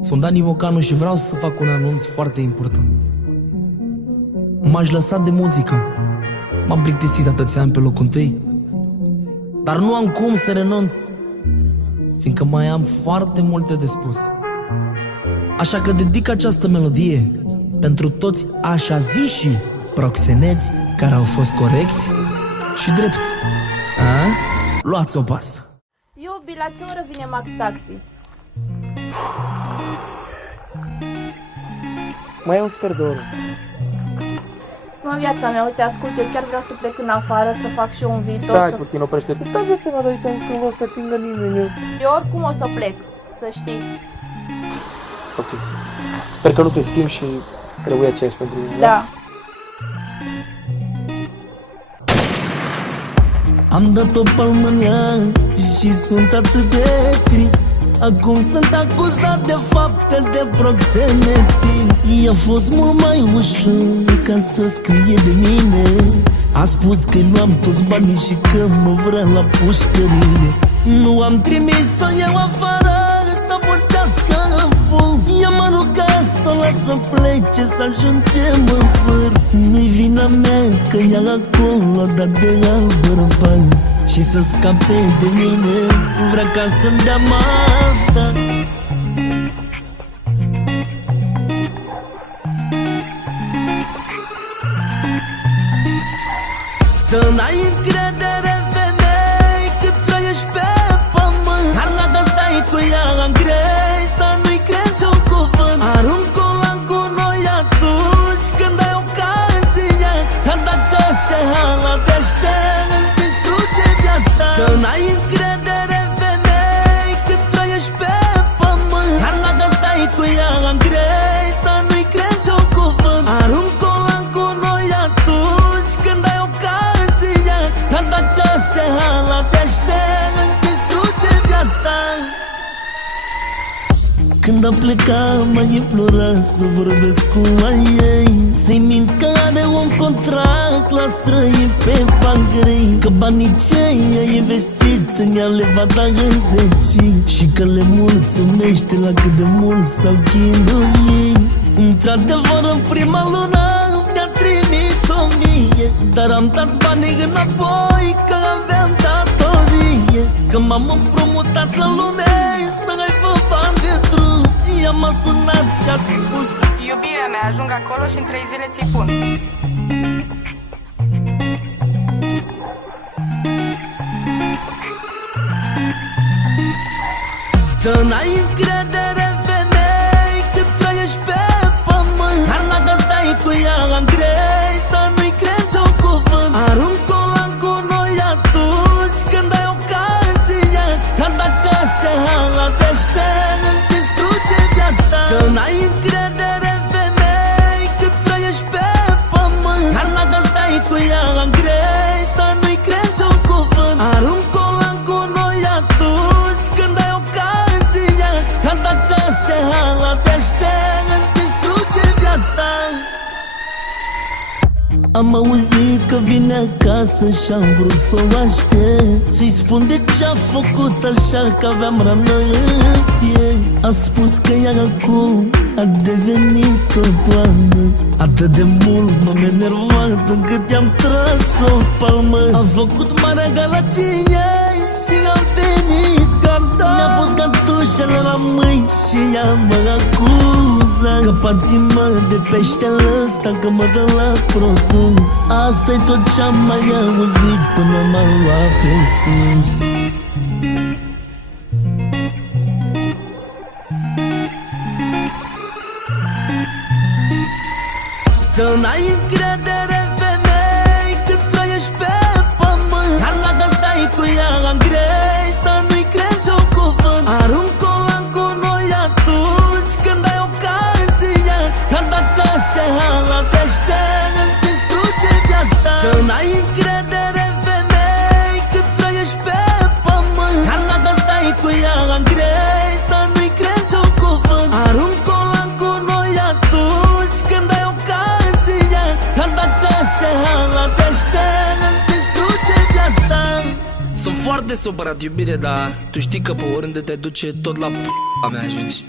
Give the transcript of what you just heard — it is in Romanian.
Sunt Dani Mocanu și vreau să fac un anunț foarte important. M-aș lăsa de muzică. M-am plictisit atâția ani pe locul întâi, dar nu am cum să renunț, fiindcă mai am foarte multe de spus. Așa că dedic această melodie pentru toți așa ziși proxeneți care au fost corecți și drepți. Luați o pasă. Iubi, la ce oră vine Max Taxi? Mai e un sfert de oră. Mă, viața mea, uite, ascult, eu chiar vreau să plec în afară, să fac și eu un viitor. Stai puțin, oprește-te. Da, viața mea, dar ți-am zis că nu vreau să te atingă nimeni. Eu oricum o să plec, să știi. Ok. Sper că nu te schimbi și trebuie ce ești pentru mine. Da. Am dat-o palmă în ea și sunt atât de trist. Acum sunt acuzat de fapte de proxenetism. I-a fost mult mai ușor ca să scrie de mine. A spus că luam toți banii și că mă vrea la pușcărie. Nu am trimis-o eu afară să muncească în puf. Ea m-a rugat să o las să plece, să ajungem în vârf. Nu-i vina mea că ea acolo a dat de alt bărbat și să scape de mine, vrea ca să-mi dea mata. Să n-ai încredere, femei, cât trăiești pe pământ. Dar nada stai cu ea în grei, să nu-i crezi un cuvânt. Arunc-o la cu noi atunci când ai ocazia, dar dacă se haladește, îți distruge viața. Să n-ai încredere, femei, cât trăiești pe pământ. Dar nada stai cu ea în grei, să nu-i crezi un cuvânt. Arunc-o la cu noi atunci când ai ocazia, dar dacă se haladește, îți distruge viața. Când am plecat, m-a implorat să vorbesc cu ei, să-i mint că are un contract la străini pe bani grei, că banii ce i-a investit în ea le va da în zecii și că le mulțumește la cât de mult s-au chinuit. Într-adevăr, în prima lună mi-a trimis 1000, dar am dat banii înapoi că aveam datorie, că m-am împrumutat la lume să aibă bani de drum. Ea m-a sunat și a spus: iubirea mea, ajung acolo și în 3 zile ți-i pun. Să n-ai încredere, femei, cât trăiești pe pământ. Dar nada stai cu ea în grei, să nu-i crezi un cuvânt. Arunc-o la cu noi atunci când ai ocazia, dar dacă se haladește, îți distruge viața. Să n-ai încredere, femei, cât trăiești pe pământ. Dar nada stai cu ea în grei, să nu-i crezi un cuvânt. Arunc-o la cu noi atunci când ai ocazia, dar dacă se haladește, îți distruge viața. Am auzit că vine acasă și am vrut să o aștept, să-i spun de ce-a făcut așa, că aveam rană în piept. A spus că ea acum a devenit o doamnă, atât de mult m-am enervat încât i-am tras o palmă. Am făcut marea galație și am venit garda, mi-a pus cartușele la mâini și ea mă acuză. Scăpați-mă de peștele ăsta că mă dă la produs. Asta-i tot ce-am mai auzit până m-a luat pe sus. Să n-ai încredere, femei, cât trăiești pe pământ. Dar nada stai cu ea în grei, să nu-i crezi un cuvânt. Arunc-o la cu noi atunci când ai ocazia, dar dacă se haladește, îți distruge viața. Să n-ai încredere, femei, cât trăiești pe pământ. Dar nada stai cu ea în grei, să nu-i crezi un cuvânt. Arunc-o la cu noi atunci când ai ocazia, dar dacă foarte supărat, iubire, dar tu știi că pe oriunde te duce, tot la p***a mea ajungi.